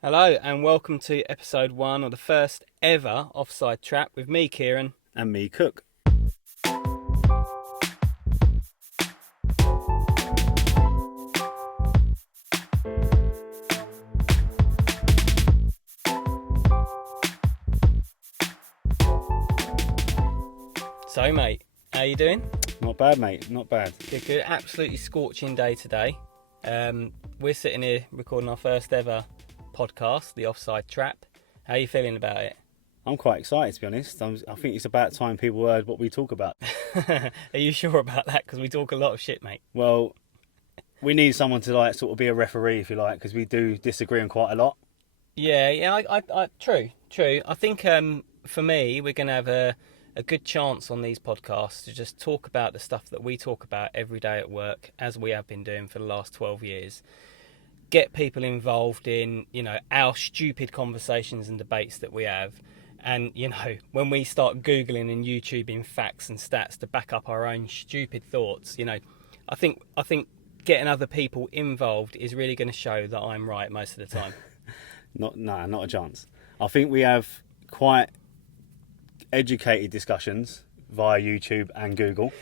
Hello and welcome to episode 1 of the first ever Offside Trap with me, Kieran. And me cook. So mate, how you doing? Not bad, mate. Not bad. Good. Absolutely scorching day today. We're sitting here recording our first ever podcast, the Offside Trap. How are you feeling about it? I'm quite excited, to be honest. I think it's about time people heard what we talk about. Are you sure about that? Because we talk a lot of shit, mate. Well, we need someone to sort of be a referee, if you like, because we do disagree on quite a lot. Yeah. True. I think for me, we're going to have a good chance on these podcasts to just talk about the stuff that we talk about every day at work, as we have been doing for the last 12 years. Get people involved in, our stupid conversations and debates that we have. And, when we start Googling and YouTubing facts and stats to back up our own stupid thoughts, I think getting other people involved is really going to show that I'm right most of the time. Not a chance. I think we have quite educated discussions via YouTube and Google,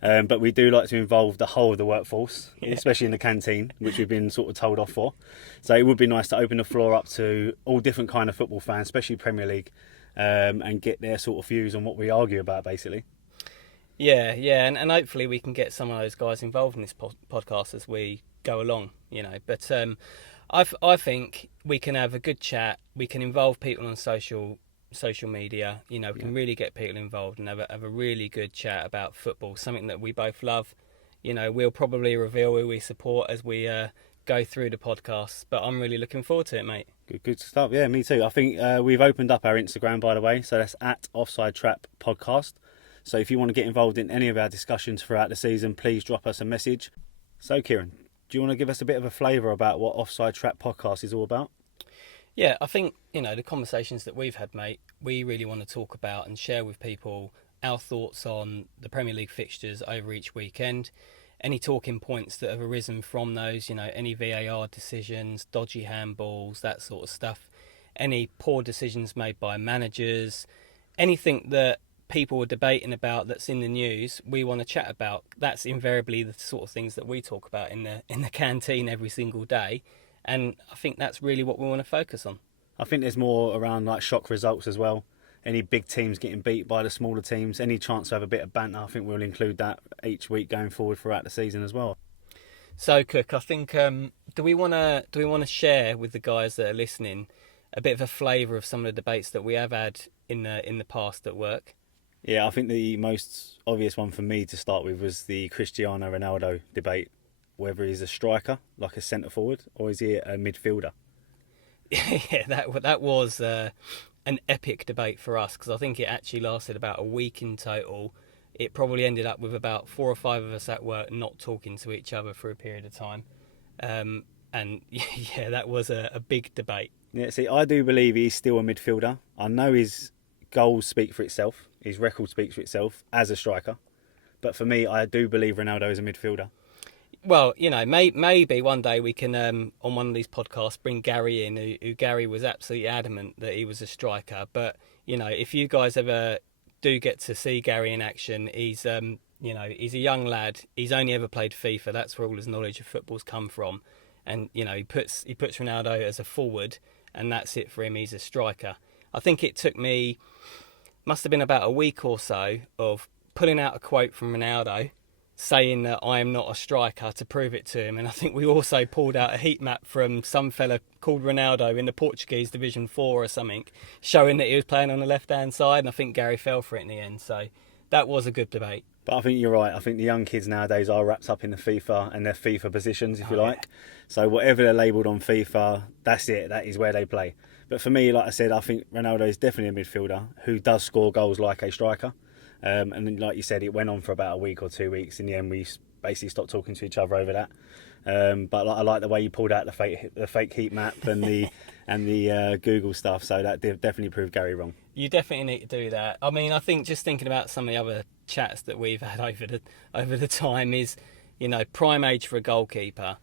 but we do like to involve the whole of the workforce, especially in the canteen, which we've been sort of told off for. So it would be nice to open the floor up to all different kind of football fans, especially Premier League, and get their sort of views on what we argue about, basically. Yeah, and hopefully we can get some of those guys involved in this podcast as we go along, But I think we can have a good chat. We can involve people on social media. We can really get people involved and have a really good chat about football, something that we both love. We'll probably reveal who we support as we go through the podcast, but I'm really looking forward to it, mate. Good stuff. Yeah, me too. I think we've opened up our Instagram, by the way, so that's at Offside Trap Podcast. So if you want to get involved in any of our discussions throughout the season, please drop us a message. So Kieran, do you want to give us a bit of a flavour about what Offside Trap Podcast is all about? Yeah, I think, the conversations that we've had, mate, we really want to talk about and share with people our thoughts on the Premier League fixtures over each weekend, any talking points that have arisen from those, any VAR decisions, dodgy handballs, that sort of stuff, any poor decisions made by managers, anything that people are debating about that's in the news, we want to chat about. That's invariably the sort of things that we talk about in the canteen every single day. And I think that's really what we want to focus on. I think there's more around like shock results as well. Any big teams getting beat by the smaller teams, any chance to have a bit of banter, I think we'll include that each week going forward throughout the season as well. So, Cook, I think do we want to share with the guys that are listening a bit of a flavour of some of the debates that we have had in the past at work? Yeah, I think the most obvious one for me to start with was the Cristiano Ronaldo debate, whether he's a striker, like a centre forward, or is he a midfielder? Yeah, that was an epic debate for us, because I think it actually lasted about a week in total. It probably ended up with about 4 or 5 of us at work not talking to each other for a period of time. And yeah, that was a big debate. Yeah, see, I do believe he's still a midfielder. I know his goals speak for itself, his record speaks for itself as a striker. But for me, I do believe Ronaldo is a midfielder. Well, maybe one day we can, on one of these podcasts, bring Gary in, who Gary was absolutely adamant that he was a striker. But, if you guys ever do get to see Gary in action, he's a young lad. He's only ever played FIFA. That's where all his knowledge of football's come from. And, he puts Ronaldo as a forward, and that's it for him. He's a striker. I think it took me, must have been about a week or so, of pulling out a quote from Ronaldo, saying that I am not a striker, to prove it to him. And I think we also pulled out a heat map from some fella called Ronaldo in the Portuguese Division 4 or something, showing that he was playing on the left-hand side, and I think Gary fell for it in the end. So that was a good debate. But I think you're right. I think the young kids nowadays are wrapped up in the FIFA and their FIFA positions, if you like. Yeah. So whatever they're labelled on FIFA, that's it. That is where they play. But for me, like I said, I think Ronaldo is definitely a midfielder who does score goals like a striker. And then, like you said, it went on for about a week or 2 weeks. In the end, we basically stopped talking to each other over that. But I like the way you pulled out the fake heat map and the Google stuff. So that definitely proved Gary wrong. You definitely need to do that. I mean, I think just thinking about some of the other chats that we've had over the time is, prime age for a goalkeeper.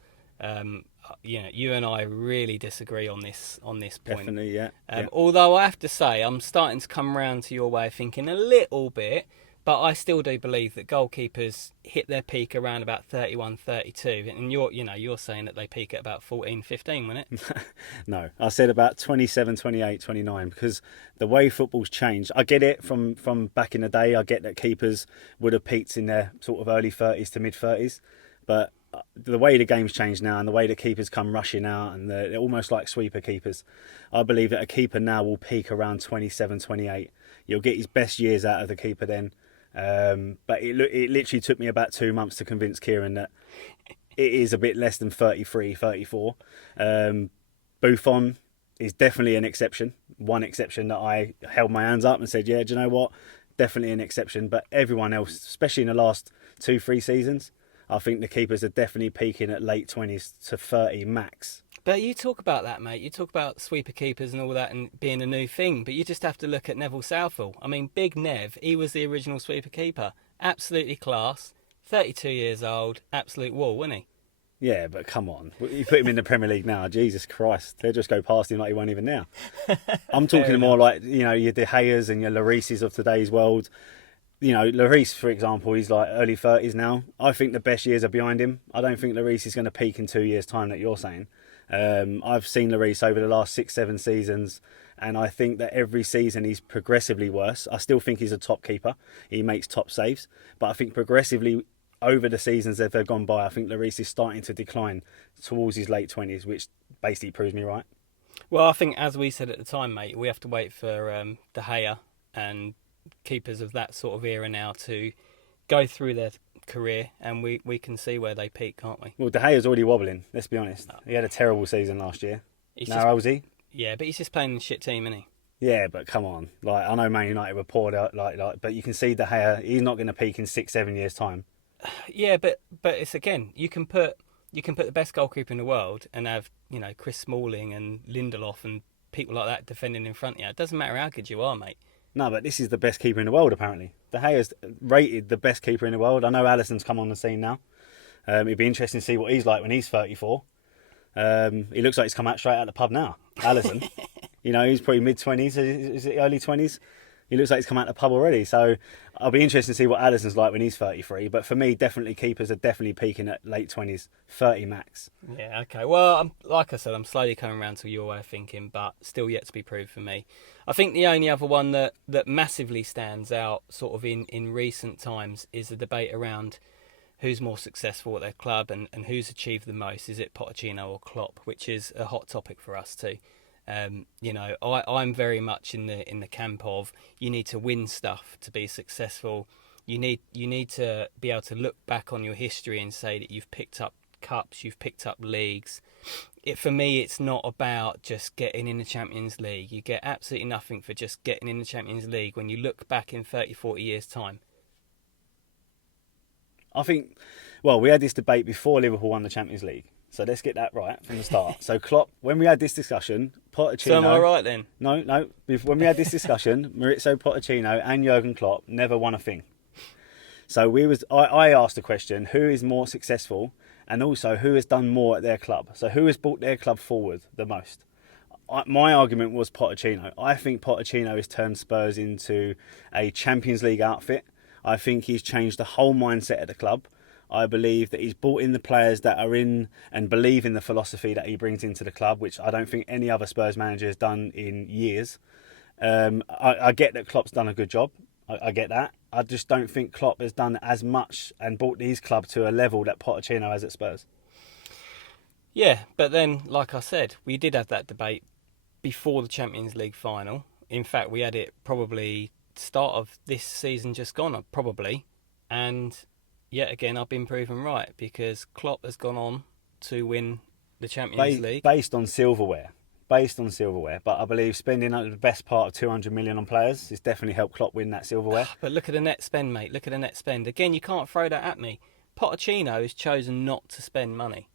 you and I really disagree on this point. Definitely, yeah. Yeah. Although I have to say, I'm starting to come around to your way of thinking a little bit, but I still do believe that goalkeepers hit their peak around about 31, 32, and you're saying that they peak at about 14, 15, wasn't it? No, I said about 27, 28, 29, because the way football's changed. I get it from back in the day. I get that keepers would have peaked in their sort of early 30s to mid 30s, but the way the game's changed now and the way the keepers come rushing out and they're almost like sweeper keepers, I believe that a keeper now will peak around 27, 28. You'll get his best years out of the keeper then. But it literally took me about 2 months to convince Kieran that it is a bit less than 33, 34. Buffon is definitely an exception. One exception that I held my hands up and said, yeah, do you know what? Definitely an exception. But everyone else, especially in the last 2-3 seasons, I think the keepers are definitely peaking at late 20s to 30 max. But you talk about that, mate. You talk about sweeper keepers and all that and being a new thing, but you just have to look at Neville Southall. I mean, Big Nev, he was the original sweeper keeper. Absolutely class. 32 years old. Absolute wall, wasn't he? Yeah, but come on. You put him in the Premier League now, Jesus Christ. They'll just go past him like he won't even now. I'm talking more like, your De Gea's and your Lloris's of today's world. Lloris, for example, he's like early 30s now. I think the best years are behind him. I don't think Lloris is going to peak in 2 years' time that you're saying. I've seen Lloris over the last 6-7 seasons, and I think that every season he's progressively worse. I still think he's a top keeper. He makes top saves. But I think progressively over the seasons that they've gone by, I think Lloris is starting to decline towards his late 20s, which basically proves me right. Well, I think, as we said at the time, mate, we have to wait for De Gea and keepers of that sort of era now to go through their career, and we can see where they peak, can't we? Well, De Gea's already wobbling, let's be honest. He had a terrible season last year. How was he? Yeah, but he's just playing in the shit team, isn't he? Yeah, but come on. Like, I know Man United were poor, but you can see De Gea, he's not going to peak in 6-7 years' time. Yeah, but it's, again, you can put the best goalkeeper in the world and have, Chris Smalling and Lindelof and people like that defending in front of you. It doesn't matter how good you are, mate. No, but this is the best keeper in the world, apparently. De Gea's rated the best keeper in the world. I know Alisson's come on the scene now. It'd be interesting to see what he's like when he's 34. He looks like he's come out straight out of the pub now, Alisson. He's probably mid-20s, is it early 20s? He looks like he's come out of the pub already. So I'll be interested to see what Alisson's like when he's 33. But for me, definitely keepers are definitely peaking at late 20s, 30 max. Yeah, okay. Well, like I said, I'm slowly coming around to your way of thinking, but still yet to be proved for me. I think the only other one that massively stands out sort of in recent times is the debate around who's more successful at their club and who's achieved the most. Is it Pochettino or Klopp, which is a hot topic for us too. I'm very much in the camp of you need to win stuff to be successful. You need to be able to look back on your history and say that you've picked up cups, you've picked up leagues. For me, it's not about just getting in the Champions League. You get absolutely nothing for just getting in the Champions League when you look back in 30, 40 years' time. I think, we had this debate before Liverpool won the Champions League. So let's get that right from the start. So Klopp, when we had this discussion, Pochettino... So am I right then? No. When we had this discussion, Maurizio Pochettino and Jurgen Klopp never won a thing. So I asked the question, who is more successful, and also who has done more at their club? So who has brought their club forward the most? My argument was Pochettino. I think Pochettino has turned Spurs into a Champions League outfit. I think he's changed the whole mindset of the club. I believe that he's brought in the players that are in and believe in the philosophy that he brings into the club, which I don't think any other Spurs manager has done in years. I get that Klopp's done a good job. I get that. I just don't think Klopp has done as much and brought his club to a level that Pochettino has at Spurs. Yeah, but then, like I said, we did have that debate before the Champions League final. In fact, we had it probably start of this season just gone, probably. And yet again, I've been proven right because Klopp has gone on to win the Champions League. Based on silverware. But I believe spending the best part of 200 million on players has definitely helped Klopp win that silverware. But look at the net spend, mate. Look at the net spend. Again, you can't throw that at me. Pochettino has chosen not to spend money.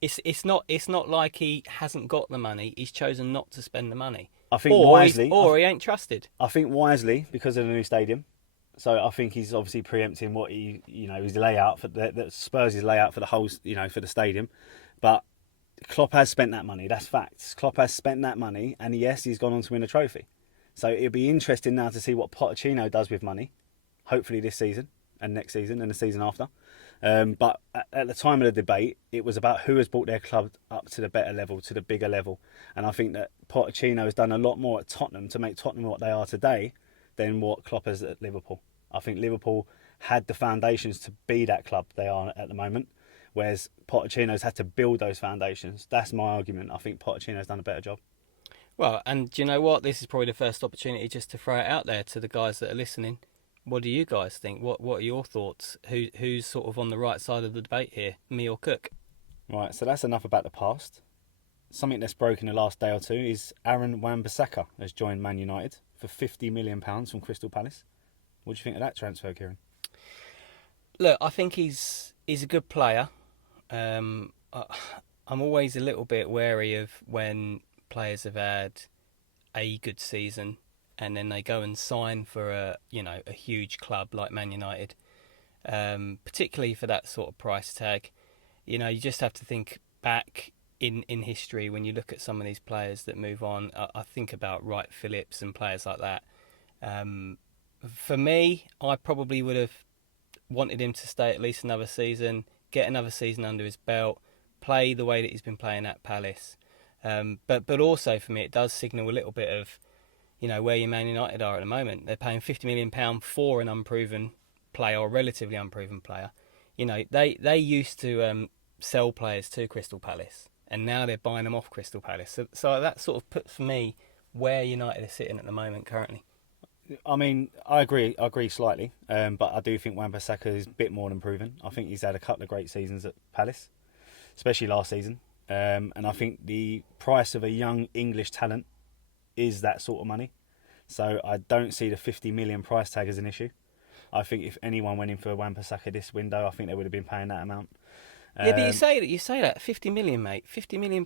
It's not like he hasn't got the money. He's chosen not to spend the money. I think wisely. Or he ain't trusted. I think wisely because of the new stadium. So I think he's obviously preempting what his layout for the Spurs' layout for the whole, for the stadium. But Klopp has spent that money. That's facts. Klopp has spent that money, and yes, he's gone on to win a trophy. So it'll be interesting now to see what Pochettino does with money. Hopefully this season and next season and the season after. But at the time of the debate, it was about who has brought their club up to the better level, to the bigger level. And I think that Pochettino has done a lot more at Tottenham to make Tottenham what they are today than what Klopp has at Liverpool. I think Liverpool had the foundations to be that club they are at the moment, whereas Pochettino's had to build those foundations. That's my argument. I think Pochettino's done a better job. Well, and do you know what? This is probably the first opportunity just to throw it out there to the guys that are listening. What do you guys think? What are your thoughts? Who's sort of on the right side of the debate here, me or Cook? Right, so that's enough about the past. Something that's broken the last day or two is Aaron Wan-Bissaka has joined Man United for £50 million from Crystal Palace. What do you think of that transfer, Kieran? Look, I think he's a good player. I'm always a little bit wary of when players have had a good season and then they go and sign for a huge club like Man United, particularly for that sort of price tag. You just have to think back in history when you look at some of these players that move on. I think about Wright Phillips and players like that. For me, I probably would have wanted him to stay at least another season, get another season under his belt, play the way that he's been playing at Palace. But also for me, it does signal a little bit of, where your Man United are at the moment. They're paying £50 million for an unproven player or relatively unproven player. They used to sell players to Crystal Palace, and now they're buying them off Crystal Palace. So that sort of puts for me where United are sitting at the moment currently. I mean, I agree slightly, but I do think Wan-Bissaka is a bit more than proven. I think he's had a couple of great seasons at Palace, especially last season. And I think the price of a young English talent is that sort of money. So I don't see the 50 million price tag as an issue. I think if anyone went in for Wan-Bissaka this window, I think they would have been paying that amount. Yeah, but you say that 50 million, mate, £50 million.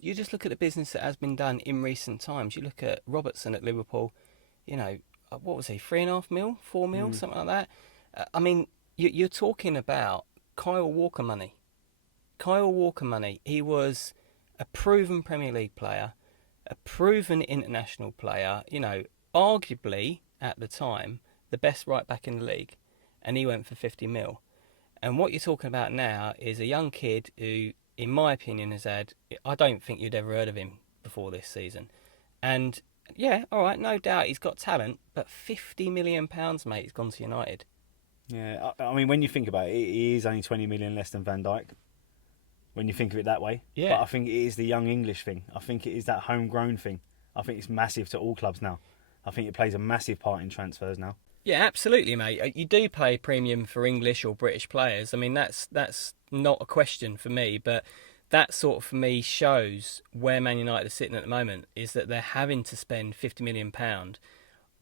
You just look at the business that has been done in recent times. You look at Robertson at Liverpool. What was he? 3.5 mil, 4 mil, something like that. I mean, you're talking about Kyle Walker money. Kyle Walker money. He was a proven Premier League player, a proven international player. Arguably at the time the best right back in the league, and he went for 50 mil. And what you're talking about now is a young kid who, in my opinion, has had. I don't think you'd ever heard of him before this season, and. Yeah, all right, no doubt he's got talent, but £50 million, mate, he's gone to United. Yeah, I mean, when you think about it, he is only 20 million less than Van Dijk, when you think of it that way. Yeah. But I think it is the young English thing. I think it is that homegrown thing. I think it's massive to all clubs now. I think it plays a massive part in transfers now. Yeah, absolutely, mate. You do pay premium for English or British players. I mean, that's not a question for me, but that sort of, for me, shows where Man United are sitting at the moment, is that they're having to spend £50 million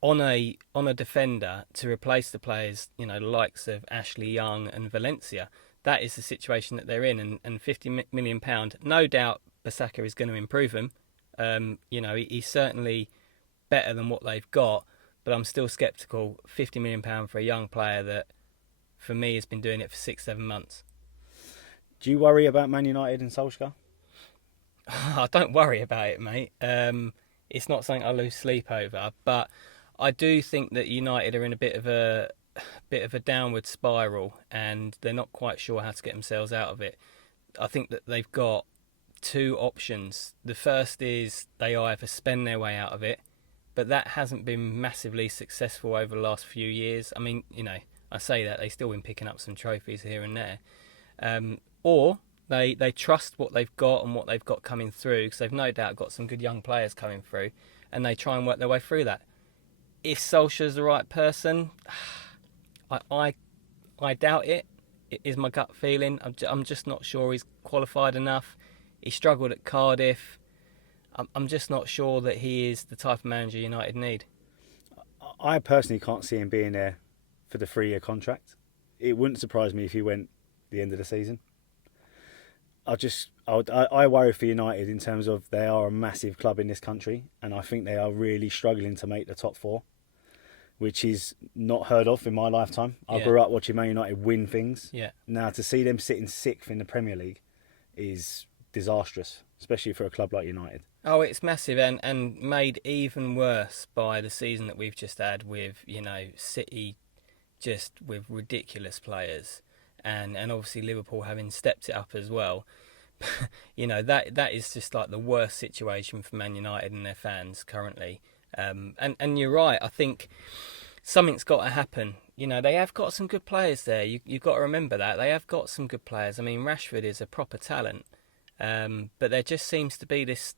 on a defender to replace the players, the likes of Ashley Young and Valencia. That is the situation that they're in, and £50 million, no doubt Bissaka is going to improve him. He's certainly better than what they've got, but I'm still sceptical. £50 million for a young player that, for me, has been doing it for 6-7 months. Do you worry about Man United and Solskjaer? I don't worry about it, mate. It's not something I lose sleep over, but I do think that United are in a bit of a downward spiral, and they're not quite sure how to get themselves out of it. I think that they've got two options. The first is they either spend their way out of it, but that hasn't been massively successful over the last few years. I mean, I say that, they've still been picking up some trophies here and there. Or they trust what they've got and what they've got coming through, because they've no doubt got some good young players coming through, and they try and work their way through that. If Solskjaer's the right person, I doubt it. It is my gut feeling. I'm just not sure he's qualified enough. He struggled at Cardiff. I'm just not sure that he is the type of manager United need. I personally can't see him being there for the 3-year contract. It wouldn't surprise me if he went the end of the season. I worry for United in terms of they are a massive club in this country, and I think they are really struggling to make the top 4, which is not heard of in my lifetime. I grew up watching Man United win things. Yeah. Now to see them sitting 6th in the Premier League is disastrous, especially for a club like United. Oh, it's massive and made even worse by the season that we've just had with, City just with ridiculous players and obviously Liverpool having stepped it up as well. That is just like the worst situation for Man United and their fans currently. And you're right, I think something's got to happen. They have got some good players there. You've got to remember that. They have got some good players. I mean, Rashford is a proper talent. But there just seems to be this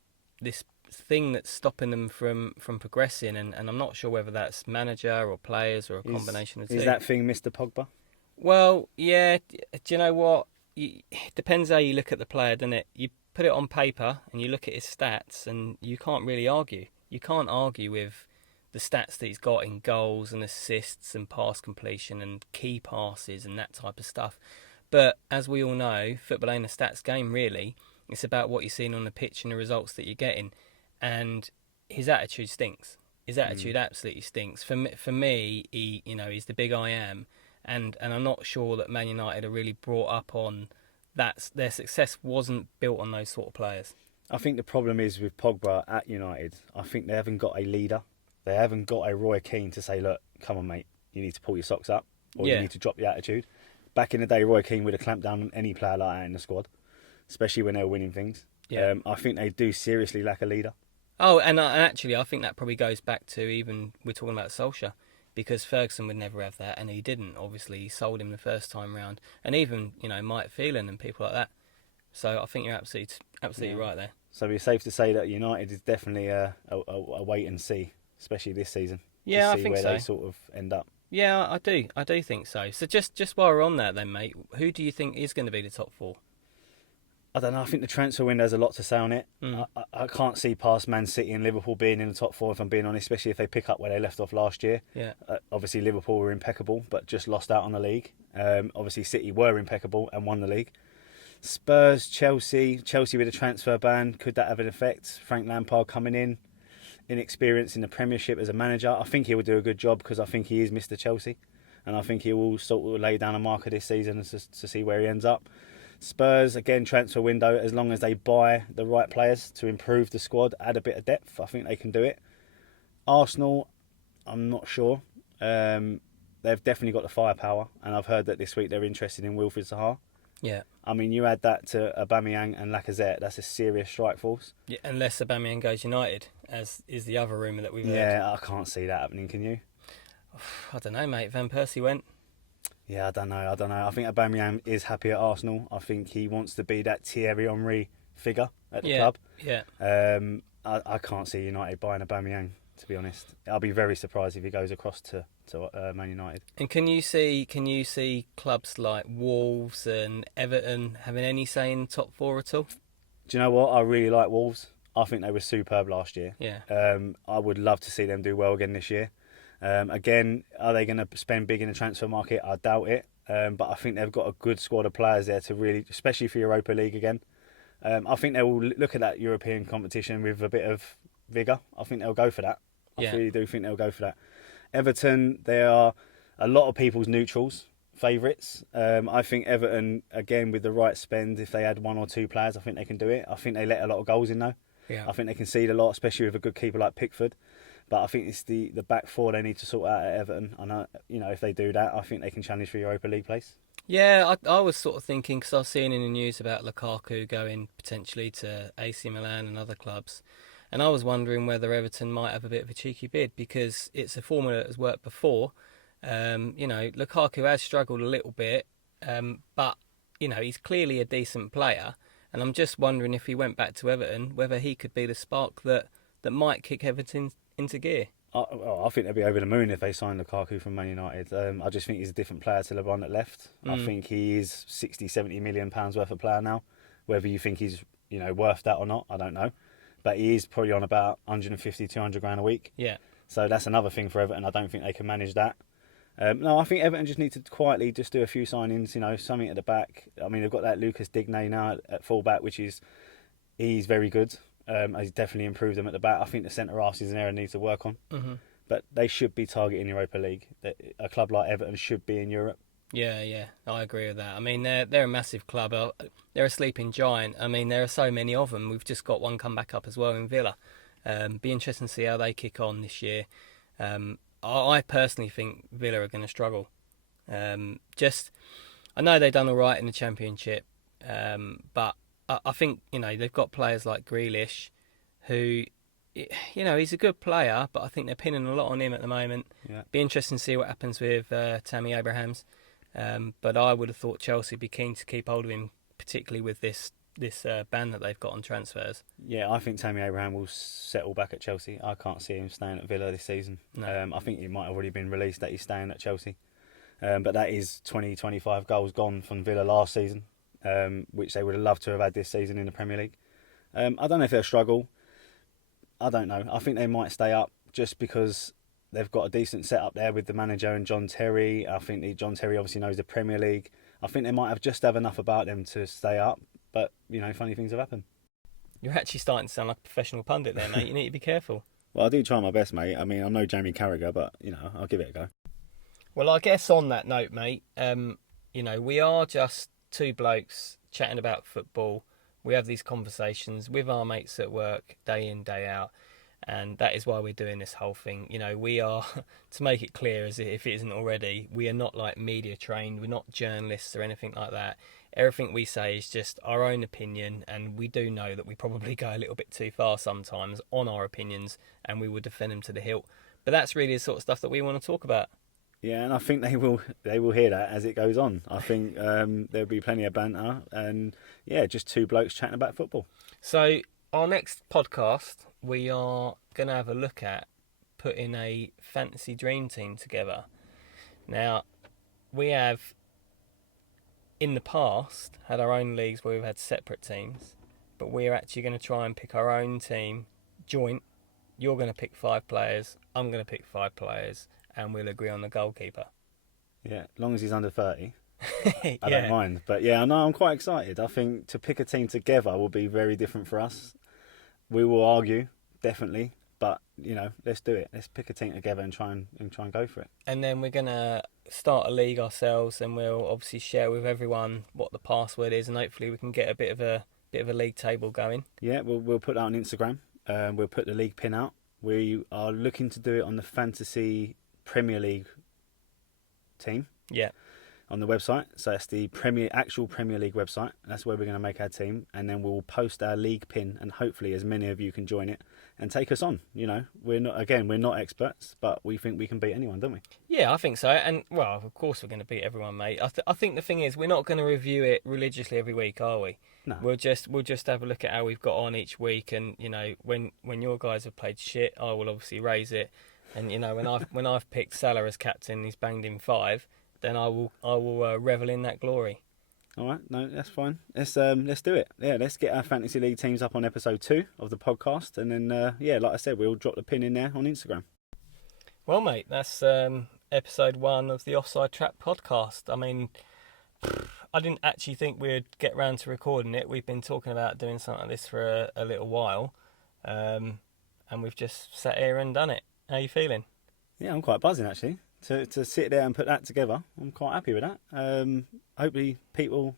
thing that's stopping them from progressing, and I'm not sure whether that's manager or players or a combination of the two. Is that thing Mr. Pogba? Well, yeah. Do you know what? It depends how you look at the player, doesn't it? You put it on paper and you look at his stats, and you can't really argue. You can't argue with the stats that he's got in goals and assists and pass completion and key passes and that type of stuff. But as we all know, football ain't a stats game, really. It's about what you're seeing on the pitch and the results that you're getting. And his attitude stinks. His attitude absolutely stinks. For me, he's the big I am. And I'm not sure that Man United are really brought up on that. Their success wasn't built on those sort of players. I think the problem is with Pogba at United, I think they haven't got a leader. They haven't got a Roy Keane to say, look, come on, mate, you need to pull your socks up or you need to drop your attitude. Back in the day, Roy Keane would have clamped down on any player like that in the squad, especially when they were winning things. Yeah. I think they do seriously lack a leader. Oh, and actually, I think that probably goes back to even we're talking about Solskjaer, because Ferguson would never have that, and he didn't. Obviously, he sold him the first time round, and even Mike Phelan and people like that. So I think you're absolutely right there. So it'd be safe to say that United is definitely a wait and see, especially this season. Yeah, to I see think where so. they sort of end up. Yeah, I do think so. So just while we're on that then, mate, who do you think is going to be the top four? I don't know. I think the transfer window has a lot to say on it. I can't see past Man City and Liverpool being in the top four, if I'm being honest, especially if they pick up where they left off last year. Yeah. Obviously, Liverpool were impeccable, but just lost out on the league. Obviously, City were impeccable and won the league. Spurs, Chelsea with a transfer ban. Could that have an effect? Frank Lampard coming in, inexperienced in the Premiership as a manager. I think he will do a good job because I think he is Mr. Chelsea. And I think he will sort of lay down a marker this season to see where he ends up. Spurs, again, transfer window, as long as they buy the right players to improve the squad, add a bit of depth, I think they can do it. Arsenal, I'm not sure. They've definitely got the firepower, and I've heard that this week they're interested in Wilfried Zaha. Yeah. I mean, you add that to Aubameyang and Lacazette, that's a serious strike force. Yeah, unless Aubameyang goes United, as is the other rumour that we've heard. Yeah, I can't see that happening, can you? I don't know, mate. Van Persie went. Yeah, I don't know. I think Aubameyang is happy at Arsenal. I think he wants to be that Thierry Henry figure at the club. Yeah. I can't see United buying Aubameyang, to be honest. I'll be very surprised if he goes across to Man United. And can you see clubs like Wolves and Everton having any say in top four at all? Do you know what? I really like Wolves. I think they were superb last year. Yeah. I would love to see them do well again this year. Again, are they going to spend big in the transfer market? I doubt it. But I think they've got a good squad of players there to really, especially for Europa League again. I think they will look at that European competition with a bit of vigour. I think they'll go for that. I really do think they'll go for that. Everton, they are a lot of people's neutrals, favourites. I think Everton, again, with the right spend, if they had one or two players, I think they can do it. I think they let a lot of goals in, though. Yeah. I think they concede a lot, especially with a good keeper like Pickford. But I think it's the back four they need to sort out at Everton. And if they do that, I think they can challenge for Europa League place. Yeah, I was sort of thinking, because I was seeing in the news about Lukaku going potentially to AC Milan and other clubs. And I was wondering whether Everton might have a bit of a cheeky bid, because it's a formula that has worked before. Lukaku has struggled a little bit, but he's clearly a decent player. And I'm just wondering if he went back to Everton, whether he could be the spark that might kick Everton into gear. I think they'd be over the moon if they signed Lukaku from Man United. I just think he's a different player to the one that left. I think he is 60, 70 million pounds worth of player now. Whether you think he's worth that or not, I don't know. But he is probably on about 150, 200 grand a week. Yeah. So that's another thing for Everton. I don't think they can manage that. No, I think Everton just need to quietly just do a few signings, something at the back. I mean, they've got that Lucas Digne now at full-back, he's very good. He's definitely improved them at the back. I think the centre-half is an area they need to work on. Mm-hmm. But they should be targeting Europa League. A club like Everton should be in Europe. Yeah, I agree with that. I mean, they're a massive club. They're a sleeping giant. I mean, there are so many of them. We've just got one come back up as well in Villa. Be interesting to see how they kick on this year. I personally think Villa are going to struggle. I know they've done all right in the Championship, but I think they've got players like Grealish, who he's a good player, but I think they're pinning a lot on him at the moment. Yeah. Be interesting to see what happens with Tammy Abrahams. But I would have thought Chelsea would be keen to keep hold of him, particularly with this ban that they've got on transfers. Yeah, I think Tammy Abraham will settle back at Chelsea. I can't see him staying at Villa this season. No. I think it might have already been released that he's staying at Chelsea. But that is 25 goals gone from Villa last season, which they would have loved to have had this season in the Premier League. I don't know if they'll struggle. I don't know. I think they might stay up just because they've got a decent setup there with the manager and John Terry. I think John Terry obviously knows the Premier League. I think they might have enough about them to stay up. But, funny things have happened. You're actually starting to sound like a professional pundit there, mate. You need to be careful. Well, I do try my best, mate. I mean, I'm no Jamie Carragher, but, I'll give it a go. Well, I guess on that note, mate, we are just two blokes chatting about football. We have these conversations with our mates at work day in, day out. And that is why we're doing this whole thing. We are, to make it clear, as if it isn't already, we are not like media trained. We're not journalists or anything like that. Everything we say is just our own opinion, and we do know that we probably go a little bit too far sometimes on our opinions, and we will defend them to the hilt. But that's really the sort of stuff that we want to talk about. Yeah, and I think they will hear that as it goes on. I think there'll be plenty of banter, and just two blokes chatting about football. So our next podcast, we are going to have a look at putting a fantasy dream team together. Now, we have, in the past, had our own leagues where we've had separate teams, but we're actually going to try and pick our own team, joint. You're going to pick 5 players, I'm going to pick 5 players, and we'll agree on the goalkeeper. Yeah, as long as he's under 30. I I don't mind. But yeah, I know, I'm quite excited. I think to pick a team together will be very different for us. We will argue, definitely, but let's do it. Let's pick a team together and try and go for it. And then we're gonna start a league ourselves, and we'll obviously share with everyone what the password is, and hopefully we can get a bit of a league table going. Yeah, we'll put that on Instagram. We'll put the league pin out. We are looking to do it on the Fantasy Premier League team. Yeah. On the website, so that's the actual Premier League website. That's where we're going to make our team, and then we'll post our league pin, and hopefully as many of you can join it and take us on. We're not experts, but we think we can beat anyone, don't we? Yeah, I think so. And well, of course we're going to beat everyone, mate. I think the thing is, we're not going to review it religiously every week, are we? No. We'll just have a look at how we've got on each week, and when your guys have played shit, I will obviously raise it, and when I've picked Salah as captain, he's banged in 5. Then I will revel in that glory. All right, no, that's fine. Let's do it. Yeah, let's get our fantasy league teams up on episode 2 of the podcast, and then like I said, we'll drop the pin in there on Instagram. Well, mate, that's episode 1 of the Offside Trap podcast. I mean, I didn't actually think we'd get round to recording it. We've been talking about doing something like this for a little while, and we've just sat here and done it. How are you feeling? Yeah, I'm quite buzzing actually. To sit there and put that together, I'm quite happy with that. Hopefully people,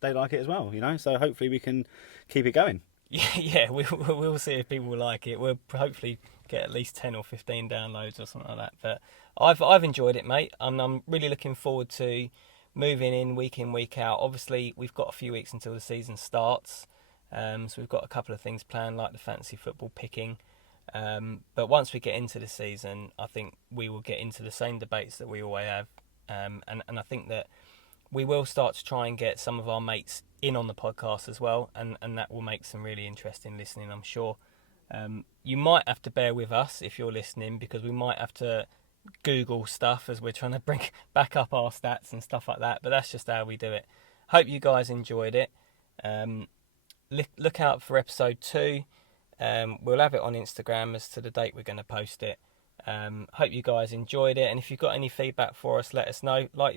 they like it as well, so hopefully we can keep it going. Yeah, we'll see if people like it. We'll hopefully get at least 10 or 15 downloads or something like that. But I've enjoyed it, mate. I'm really looking forward to moving in, week out. Obviously, we've got a few weeks until the season starts, so we've got a couple of things planned, like the fantasy football picking. But once we get into the season, I think we will get into the same debates that we always have, and I think that we will start to try and get some of our mates in on the podcast as well, and that will make some really interesting listening, I'm sure. You might have to bear with us if you're listening, because we might have to Google stuff as we're trying to bring back up our stats and stuff like that, but that's just how we do it. Hope you guys enjoyed it. Look out for episode 2. We'll have it on Instagram as to the date we're going to post it. Hope you guys enjoyed it, and if you've got any feedback for us, let us know. Like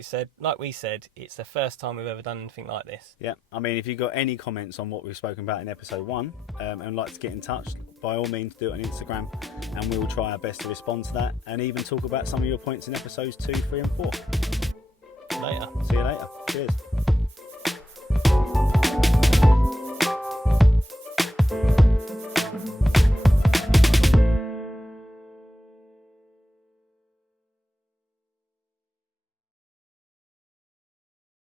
we said, it's the first time we've ever done anything like this. Yeah, I mean, if you've got any comments on what we've spoken about in episode 1 and like to get in touch, by all means do it on Instagram, and we'll try our best to respond to that, and even talk about some of your points in episodes 2, 3 and 4. later. See you later. Cheers.